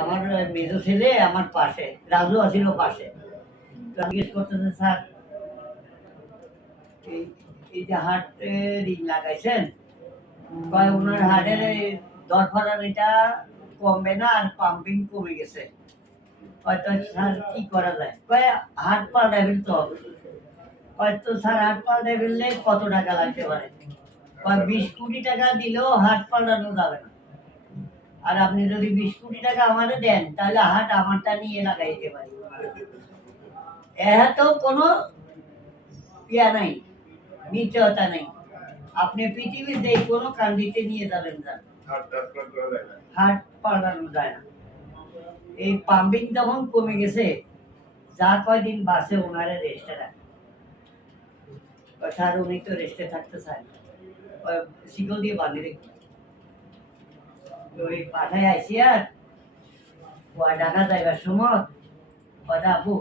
আমার মেজো ছেলে আমার পাশে, রাজু আছিল পাশে। তো আমি জিজ্ঞেস করতেছে, স্যার এই এই যে হার্টে রিং লাগাইছেন, কয় ওনার হার্টের দরফারার এটা কমবে না, আর পাম্পিং কমে গেছে। হয়তো স্যার কি করা যায়? কয় হার্ট পাল্টাই ফেলতে হবে। হয়তো স্যার হার্ট পাল্টাই ফেললে কত টাকা লাগতে পারে? কয় 20 কোটি টাকা দিলেও হার্ট পাল্টানো যাবে না। আর আপনি যদি 20 কোটি টাকা আমাদের দেন, তাহলে হাট আমারটা নিয়ে লাগাইতে পারি। তো কোনো ইয়া নাই, নিশ্চয়তা নাই। আপনি পৃথিবীর যে কোনো কান্ট্রিতে নিয়ে যাবেন, যান, হাট পাল্টানো যায় না। এই পাম্পিং যখন কমে গেছে, যা কয়দিন বাসে ওনারে রেস্টে রাখে। স্যার উনি তো রেস্টে থাকতে চায়, শিকল দিয়ে বাঁধে রেখে ওই পাঠায় আইসি। আর ঢাকা যাইবার সময় আপু